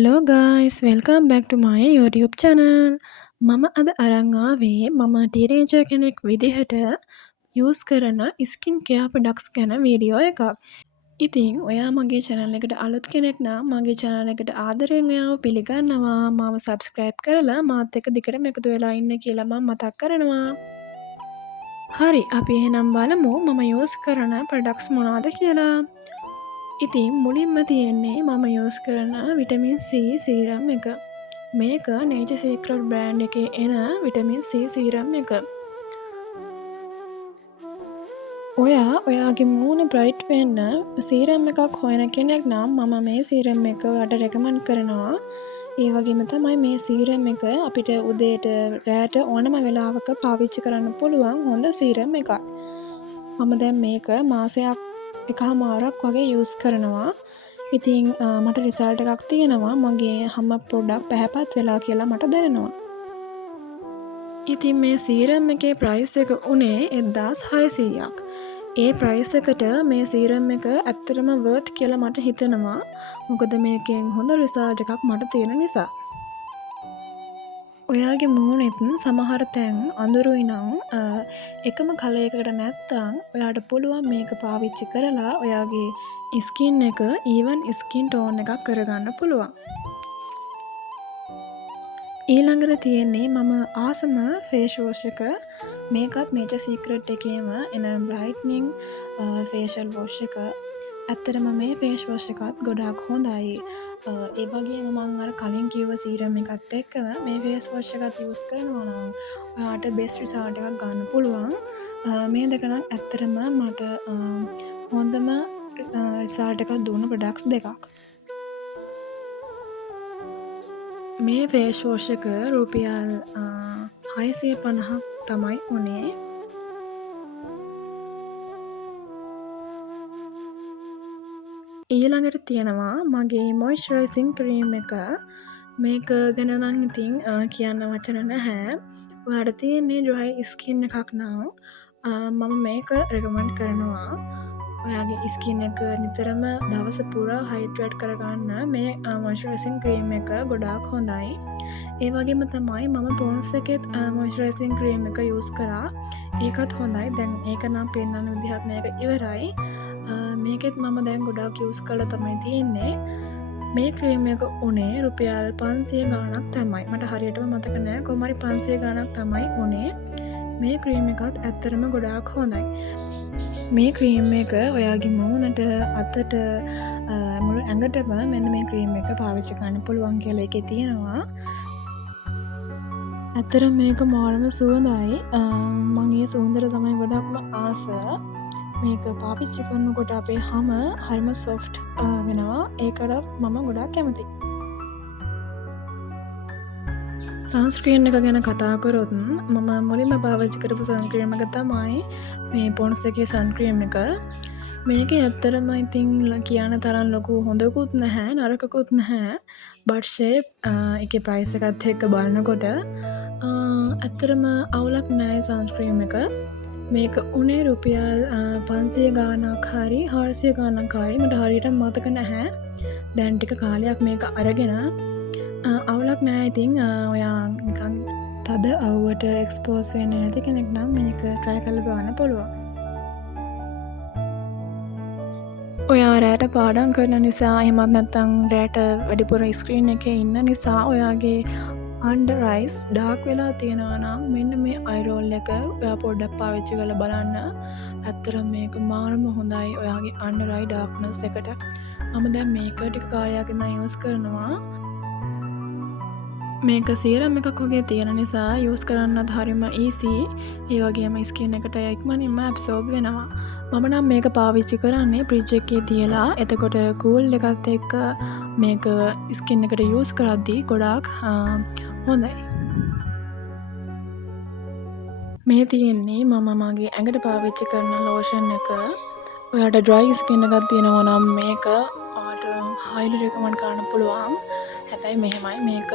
Hello guys welcome back ටු මයි YouTube channel. මම අද අරන් ආවේ මම ටීනේජර් කෙනෙක් විදිහට යූස් කරන ස්කින් කෙයාර් ප්‍රොඩක්ට්ස් ගැන වීඩියෝ එකක්. ඉතින් ඔයා මගේ channel එකට අලුත් කෙනෙක් නම් මගේ channel එකට ආදරයෙන් ඔයාව පිළිගන්නවා. මාව subscribe කරලා මාත් එක්ක දිගටම එකතු වෙලා ඉන්න කියලා මම මතක් කරනවා. හරි අපි එහෙනම් බලමු මම යූස් කරන ප්‍රොඩක්ට්ස් මොනවද කියලා. ඉතින් මුලින්ම තියෙන්නේ මම යූස් කරන විටමින් C සීරම් එක. මේක Nature Secret බ්‍රෑන්ඩ් එකේ එන විටමින් C සීරම් එක. ඔයාගේ මූණ බ්‍රයිට් වෙන්න සීරම් එකක් හොයන කෙනෙක් නම් මම මේ සීරම් එක ඔයාලට රෙකමන්ඩ් කරනවා. ඒ වගේම තමයි මේ සීරම් එක අපිට උදේට රැට ඕනම වෙලාවක පාවිච්චි කරන්න පුළුවන් හොඳ සීරම් එකක්. මම දැන් මේක මාසයක් එකහමාරක් වගේ යූස් කරනවා. ඉතින් මට රිසල්ට් එකක් තියෙනවා. මගේ හැම ප්‍රොඩක්ට් පැහැපත් වෙලා කියලා මට දැනෙනවා. ඉතින් මේ සීරම් එකේ ප්‍රයිස් එක උනේ 1600ක්. ඒ ප්‍රයිස් එකට මේ සීරම් එක ඇත්තටම වර්ත් කියලා මට හිතෙනවා. මොකද මේකෙන් හොඳ රිසල්ට් එකක් මට තියෙන නිසා. ඔයාගේ මූණෙත් සමහර තැන් අඳුරුයි නම් එකම කලයකට නැත්තම් ඔයාට පුළුවන් මේක පාවිච්චි කරලා ඔයාගේ ස්කින් එක ඊවන් ස්කින් ටෝන් එකක් කරගන්න පුළුවන්. ඊළඟට තියෙන්නේ මම ආසම ෆේස් වොෂ් එක. මේකත් Nature Secret එකේම එන බ්‍රයිට්නින් ෆේෂල් වොෂ් එක. ඇත්තටම මේ ෆේස් වොෂ් එකත් ගොඩාක් හොඳයි. ඒ වගේම මම අර කලින් කිව්ව සීරම් එකත් එක්කම මේ ෆේස් වොෂ් එකත් යූස් කරනවා නම් ඔයාට බෙස්ට් රිසල්ට් එකක් ගන්න පුළුවන්. මේ දෙක නම් ඇත්තටම මට හොඳම රිසල්ට් එකක් දුන්න ප්‍රොඩක්ට්ස් දෙකක්. මේ ෆේස් වොෂ් එක රුපියල් 650ක් තමයි උනේ. ඊළඟට තියෙනවා මගේ මොයිස්චරයිසිං ක්‍රීම් එක. මේක ගැන නම් ඉතින් කියන්න වචන නැහැ. ඔයාට තියෙන්නේ ඩ්‍රයි ස්කින් එකක් නම් මම මේක රෙකමන්ඩ් කරනවා. ඔයාගේ ස්කින් එක නිතරම දවස පුරා හයිඩ්‍රේට් කරගන්න මේ මොයිස්චරයිසිං ක්‍රීම් එක ගොඩාක් හොඳයි. ඒ වගේම තමයි මම පොන්ස් එකෙත් මොයිස්චරයිසිං ක්‍රීම් එක යූස් කරා. ඒකත් හොඳයි. දැන් ඒක නම් පෙන්නන්න විදිහක් නෑ. ඒක ඉවරයි. මේකෙත් මම දැන් ගොඩාක් යූස් කරලා තමයි තියෙන්නේ. මේ ක්‍රීම් එක උනේ රුපියල් 500 ගාණක් තමයි. මට හරියටම මතක නෑ. කොහොම හරි 500 ගාණක් තමයි උනේ. මේ ක්‍රීම් එකත් ඇත්තටම ගොඩාක් හොඳයි. මේ ක්‍රීම් එක ඔයාගේ මූණට අතට මුළු ඇඟටම මෙන්න මේ ක්‍රීම් එක පාවිච්චි කරන්න පුළුවන් කියලා එකේ තියෙනවා. ඇත්තටම මේක මාරම සුවඳයි. මම මේ සුවඳට තමයි ගොඩක්ම ආස. මේක පාවිච්චි කරනකොට අපේ හැම හරිම සොෆ්ට් වෙනවා. ඒකටත් මම ගොඩාක් කැමතියි. සන්ස්ක්‍රීන් එක ගැන කතා කරොත් මම මුලින්ම පාවිච්චි කරපු සන්ස්ක්‍රීන් එක තමයි මේ පොන්ස් එකේ සන්ස්ක්‍රීන් එක. මේක ඇත්තටම ඉතින් කියන්න තරම් ලොකු හොඳකුත් නැහැ නරකකුත් නැහැ. බට් ෂේප් එකේ ප්‍රයිස් එකත් එක්ක බලනකොට ඇත්තටම අවුලක් නැහැ සන්ස්ක්‍රීන් එක. මේක උනේ රුපියල් 500 ගාණක් හරි 400 ගාණක් හරි මට හරියට මතක නැහැ. දැන් ටික කාලයක් මේක අරගෙන අවුලක් නැහැ. ඉතින් ඔයා නිකන් තද අවුවට එක්ස්පෝස් වෙන්නේ නැති කෙනෙක් නම් මේක try කරලා බලන්න පුළුවන්. ඔයා රැට පාඩම් කරන නිසා එහෙමත් නැත්නම් රැට වැඩිපුර ස්ක්‍රීන් එකේ ඉන්න නිසා ඔයාගේ අන්ඩර් අයිස් ඩාර්ක් වෙලා තියෙනවා නම් මෙන්න මේ අයි රෝල් එක ඔයා පොඩ්ඩක් පාවිච්චි කරලා බලන්න. ඇත්තටම මේක මාරම හොඳයි ඔයාගේ අන්ඩර් අයි ඩාර්ක්නස් එකට. මම දැන් මේක ටික කාලයක් ඉඳන් යූස් කරනවා. මේක සීරම් එකක් වගේ තියෙන නිසා යූස් කරන්නත් හරිම ඊසි. ඒ වගේම ස්කින් එකට ඉක්මනින්ම ඇබ්සෝබ් වෙනවා. මම නම් මේක පාවිච්චි කරන්නේ ෆ්‍රිජ් එකේ තියලා. එතකොට කූල් එකත් එක්ක මේක ස්කින් එකට යූස් කරද්දී ගොඩාක් හොඳයි. මේ තියෙන්නේ මම මගේ ඇඟට පාවිච්චි කරන ලෝෂන් එක. ඔයාට ඩ්‍රයි ස්කින් එකක් තියෙනවා නම් මේක ඔයාට හයිලි රෙකමන්ඩ් කරන්න පුළුවන්. හැබැයි මෙහෙමයි මේක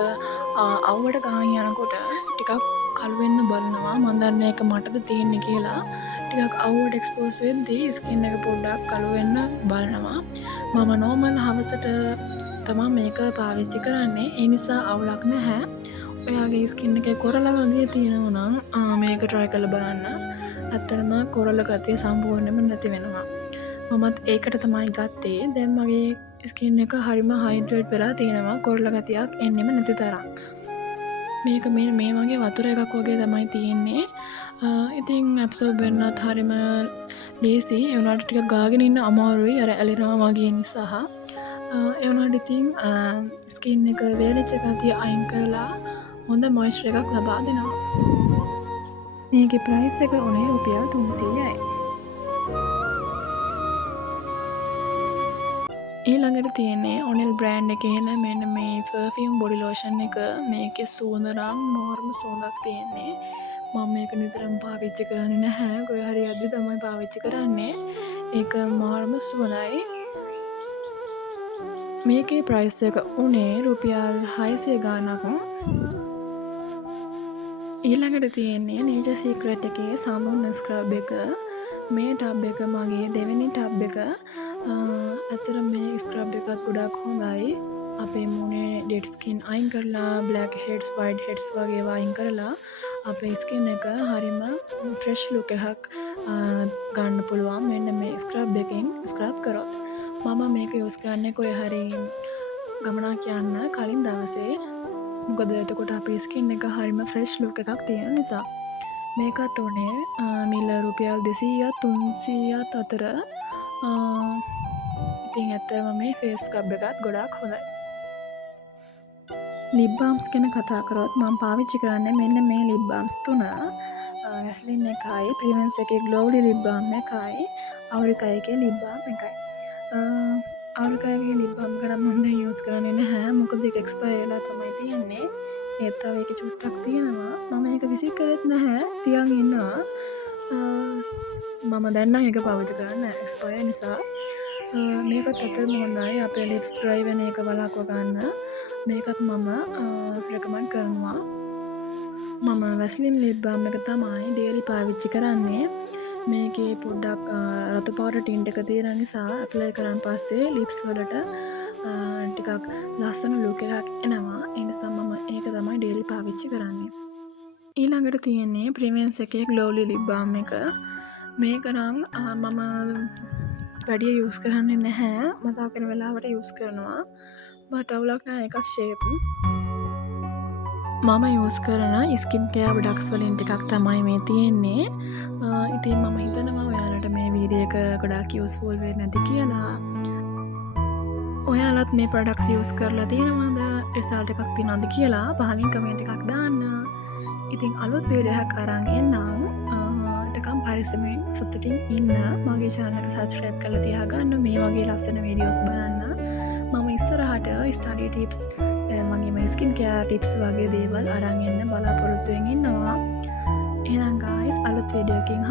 අවුවට ගහන් යනකොට ටිකක් කළු වෙන්න බලනවා. මම දන්නේ ඒක මටද තියෙන්නේ කියලා. ටිකක් අවුවට එක්ස්පෝස් වෙද්දී ස්කින් එක පොඩ්ඩක් කළු වෙන්න බලනවා. මම නෝමල් හවසට තමා මේක පාවිච්චි කරන්නේ. ඒ නිසා අවුලක් නැහැ. ඔයාගේ ස්කින් එකේ කොරළ වගේ තියෙනවා නම් මේක try කරලා බලන්න. ඇත්තටම කොරළ ගතිය සම්පූර්ණයෙන්ම නැති වෙනවා. මමත් ඒකට තමයි ගත්තේ. දැන් මගේ ස්කින් එක හරිම හයිඩ්‍රේට් වෙලා තියෙනවා. කොරළ ගතියක් එන්නෙම නැති තරම්. මේක මේ වගේ වතුර එකක් වගේ තමයි තියෙන්නේ. ඉතින් ඇබ්සෝබ් වෙන්නත් හරිම ලේසි. ඒ වුණාට ටිකක් ගාගෙන ඉන්න අමාරුයි අර ඇලෙනවා වගේ නිසා. ඒ වුණාට ඉතින් ස්කින් එක වේලිච්ච ගතිය අයින් කරලා හොඳ මොයිස්චර් එකක් ලබා දෙනවා. මේකේ ප්‍රයිස් එක උනේ රුපියල් 300යි. ඊළඟට තියෙන්නේ ඔනෙල් බ්‍රෑන්ඩ් එකේ එන මෙන්න මේ පර්ෆියුම් බොඩි ලෝෂන් එක. මේකේ සුවඳ නම් මාර්ම සුවඳක් තියෙන්නේ. මම මේක නිතරම පාවිච්චි කරන්නේ නැහැ. කොහේ හරි යද්දි තමයි පාවිච්චි කරන්නේ. ඒක මාර්ම සුවඳයි. මේකේ ප්‍රයිස් එක උනේ රුපියල් 600 ගාණක්. ඊළඟට තියෙන්නේ නේචර් සීක්‍රට් එකේ සම්මුන් ස්ක්‍රබ් එක. මේ ටබ් එක මගේ දෙවෙනි ටබ් එක. ඇතර මේ ස්ක්‍රබ් එකත් ගොඩක් හොඳයි. අපේ මූණේ ඩෙඩ් ස්කින් අයින් කරලා බ්ලැක් හෙඩ්ස් වයිට් හෙඩ්ස් වගේ අයින් කරලා අපේ ස්කින් එක හරිම ෆ්‍රෙෂ් ලුක් එකක් ගන්න පුළුවන් මෙන්න මේ ස්ක්‍රබ් එකෙන් ස්ක්‍රබ් කරොත්. මම මේක යූස් කරන්නේ කොහේ හරි ගමනක් යන්න කලින් දවසේ. මොකද එතකොට අපේ ස්කින් එක හරිම ෆ්‍රෙෂ් ලුක් එකක් තියෙන නිසා. මේකත් උනේ මිල රුපියල් 200ත් 300ත් අතර. ඉතින් ඇත්තම මේ ෆේස් ස්ක්‍රබ් එකත් ගොඩාක් හොඳයි. ලිප් බාම්ස් ගැන කතා කරොත් මම පාවිච්චි කරන්නේ මෙන්න මේ ලිප් බාම්ස් තුන. වැස්ලින් එකයි, ප්‍රීමෙන්ස් එකේ ග්ලෝවලි ලිප් බාම් එකයි, අවරිකා එකේ ලිප් බාම් එකයි. අවරිකා එකේ ලිප් බාම් එක නම් මම දැන් යූස් කරන්නේ නැහැ. මොකද ඒක එක්ස්පයර් වෙලා තමයි තියෙන්නේ. ඒත් තව ඒකේ චුට්ටක් තියෙනවා. මම ඒක විසික් කරෙත් නැහැ. තියන් ඉන්නවා. මම දැන් නම් ඒක පාවිච්චි කරන්නේ නැහැ එක්ස්පයර් නිසා. මේකත් ඇත්තටම හොඳයි. අපේ ලිප්ස් ඩ්‍රයි වෙන එක වළක්ව ගන්න. මේකත් මම රෙකමන්ඩ් කරනවා. මම වැස්ලින් ලිප් බාම් එක තමයි ඩේලි පාවිච්චි කරන්නේ. මේකේ පොඩ්ඩක් රතු පාට ටින්ට් එක තියෙන නිසා ඇප්ලයි කරන් පස්සේ ලිප්ස් වලට ටිකක් ලස්සන ලුක් එකක් එනවා. ඒ නිසා මම ඒක තමයි ඩේලි පාවිච්චි කරන්නේ. ඊළඟට තියෙන්නේ ප්‍රීමියම්ස් එකේ ග්ලෝවලි ලිප් බාම් එක. මේක නම් මම වැඩිය යූස් කරන්නේ නැහැ. මතක් වෙන වෙලාවට යූස් කරනවා. බට් අවුලක් නැහැ. ඒක ෂේප්. මම යූස් කරන ස්කින් කෙයාර් ප්‍රොඩක්ට්ස් වලින් ටිකක් තමයි මේ තියෙන්නේ. ඉතින් මම හිතනවා ඔයාලට මේ වීඩියෝ එක ගොඩාක් යූස්ෆුල් වෙන්නේ නැති කියලා. ඔයාලත් මේ ප්‍රොඩක්ට්ස් යූස් කරලා තියෙනවද? රිසල්ට් එකක් තියෙනවද කියලා පහලින් කමෙන්ට් එකක් දාන්න. ඉතින් අලුත් වීඩියෝ එකක් අරන් එන්නම්. එතකම් පරිස්සමෙන් සතුටින් ඉන්න. මගේ channel එක subscribe කරලා තියාගන්න. මේ වගේ ලස්සන වීඩියෝස් බලන්න. මම ඉස්සරහට study tips මගේ මේ ස්කින් කෙයාර් ටිප්ස් වගේ දේවල් අරන් එන්න බලාපොරොත්තු වෙමින් ඉන්නවා. එහෙනම් guys අලුත් වීඩියෝ එකකින්